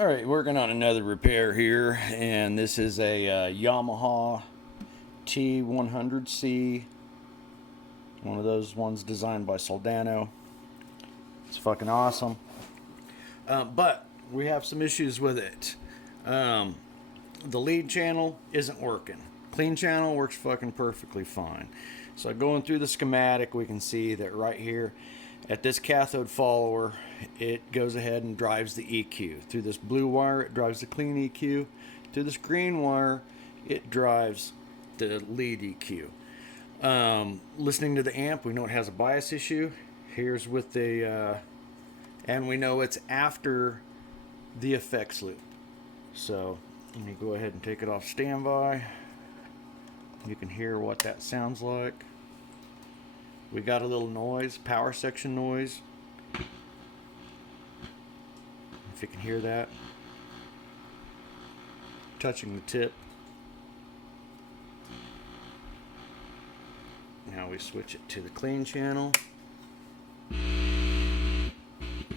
Alright, working on another repair here, and this is a Yamaha T100C, one of those ones designed by Soldano. It's fucking awesome. But we have some issues with it. The lead channel isn't working. Clean channel works fucking perfectly fine. So going through the schematic, we can see that right here at this cathode follower, it goes ahead and drives the EQ. Through this blue wire, it drives the clean EQ. Through this green wire, it drives the lead EQ. Listening to the amp, we know it has a bias issue. Here's with the, and we know it's after the effects loop. So let me go ahead and take it off standby. You can hear what that sounds like. We got a little noise, power section noise. If you can hear that. Touching the tip. Now we switch it to the clean channel.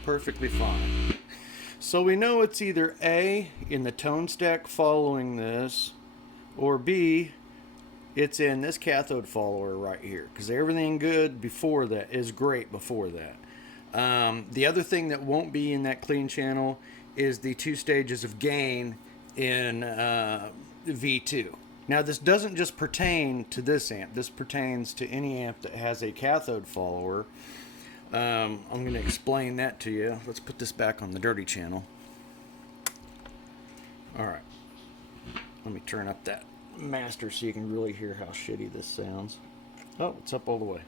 Perfectly fine. So we know it's either A, in the tone stack following this, or B, it's in this cathode follower right here, because everything good before that is great before that. The other thing that won't be in that clean channel is the 2 stages of gain in V2. Now this doesn't just pertain to this amp. This pertains to any amp that has a cathode follower. I'm going to explain that to you. Let's put this back on the dirty channel. Alright. Let me turn up that master so you can really hear how shitty this sounds. Oh, it's up all the way.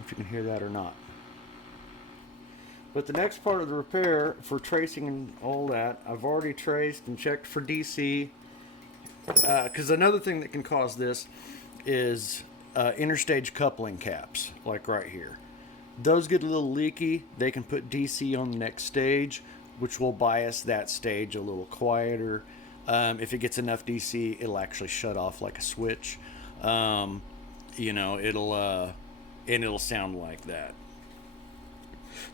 If you can hear that or not. But the next part of the repair for tracing and all that, I've already traced and checked for DC. Because another thing that can cause this is interstage coupling caps, like right here. Those get a little leaky. They can put DC on the next stage, which will bias that stage a little quieter. If it gets enough DC, it'll actually shut off like a switch. You know, it'll sound like that.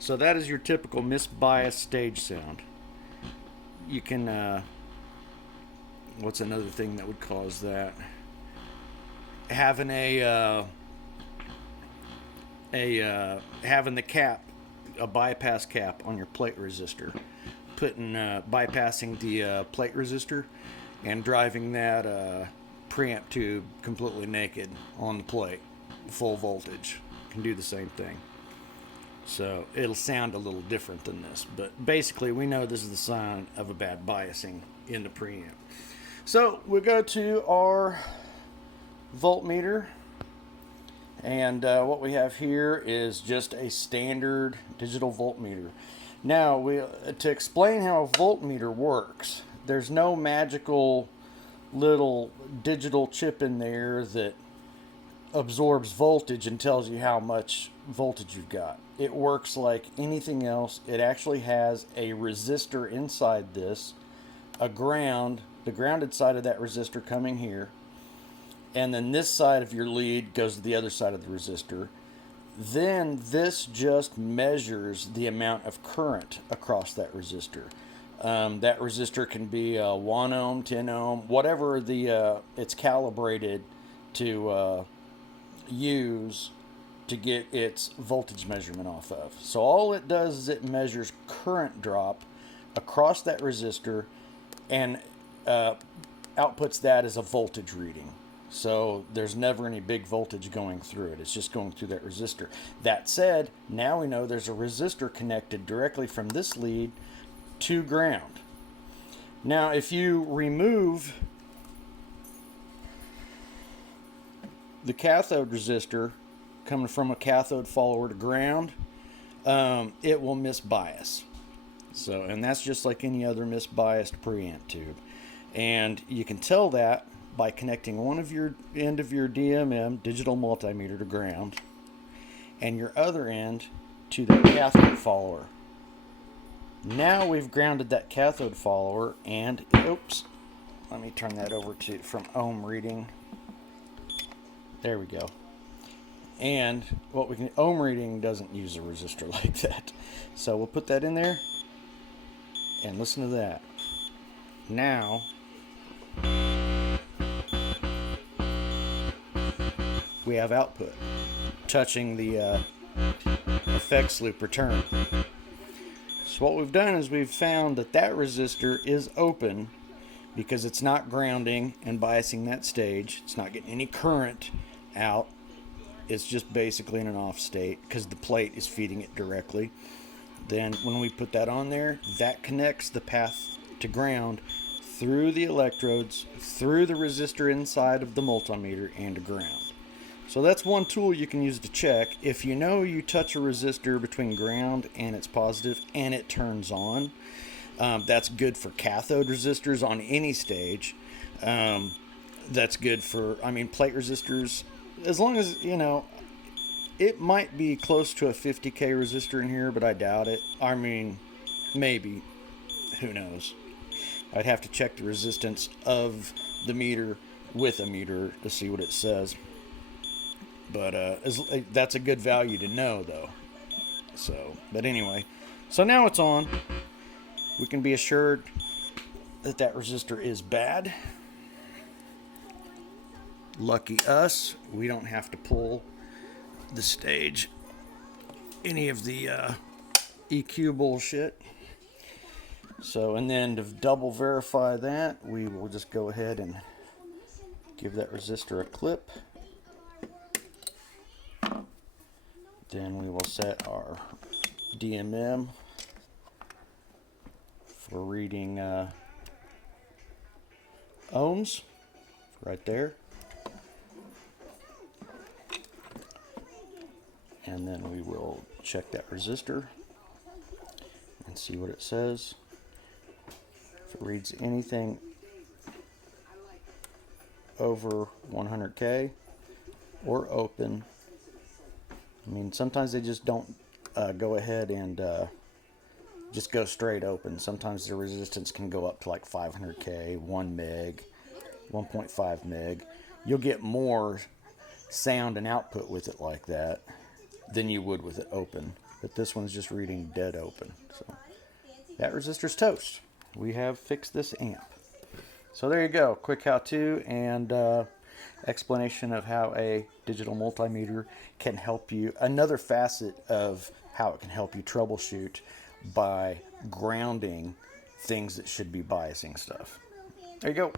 So that is your typical misbiased stage sound. You can, what's another thing that would cause that? Having having the cap, a bypass cap on your plate resistor, bypassing the plate resistor and driving that preamp tube completely naked on the plate, full voltage, can do the same thing. So it'll sound a little different than this, but basically we know this is the sign of a bad biasing in the preamp. So we go to our voltmeter. And what we have here is just a standard digital voltmeter. Now, to explain how a voltmeter works, there's no magical little digital chip in there that absorbs voltage and tells you how much voltage you've got. It works like anything else. It actually has a resistor inside this, a ground, the grounded side of that resistor coming here. And then this side of your lead goes to the other side of the resistor. Then this just measures the amount of current across that resistor. That resistor can be 1 ohm, 10 ohm, whatever it's calibrated to use to get its voltage measurement off of. So all it does is it measures current drop across that resistor and outputs that as a voltage reading. So there's never any big voltage going through it. It's just going through that resistor. That said, now we know there's a resistor connected directly from this lead to ground. Now if you remove the cathode resistor coming from a cathode follower to ground, it will misbias. So, and that's just like any other misbiased preamp tube. And you can tell that by connecting one of your end of your DMM digital multimeter to ground and your other end to the cathode follower. Now we've grounded that cathode follower and, oops, let me turn that over to from ohm reading There we go. And what we can, ohm reading doesn't use a resistor like that. So we'll put that in there and listen to that. Now we have output touching the effects loop return. So what we've done is we've found that that resistor is open because it's not grounding and biasing that stage. It's not getting any current out. It's just basically in an off state because the plate is feeding it directly. Then when we put that on there, that connects the path to ground through the electrodes, through the resistor inside of the multimeter, and to ground. So that's one tool you can use to check. If you know you touch a resistor between ground and it's positive and it turns on, that's good for cathode resistors on any stage. That's good for, plate resistors. As long as, it might be close to a 50K resistor in here, but I doubt it. Maybe. Who knows? I'd have to check the resistance of the meter with a meter to see what it says. But that's a good value to know, though. But anyway, so now it's on. We can be assured that that resistor is bad. Lucky us, we don't have to pull the stage, any of the EQ bullshit. So, and then to double verify that, we will just go ahead and give that resistor a clip. Then we will set our DMM for reading ohms right there. And then we will check that resistor and see what it says. If it reads anything over 100K or open, sometimes they just don't go ahead and just go straight open. Sometimes the resistance can go up to like 500K, 1 meg, 1.5 meg. You'll get more sound and output with it like that than you would with it open. But this one's just reading dead open. So that resistor's toast. We have fixed this amp. So there you go. Quick how-to and explanation of how a digital multimeter can help you. Another facet of how it can help you troubleshoot by grounding things that should be biasing stuff. There you go.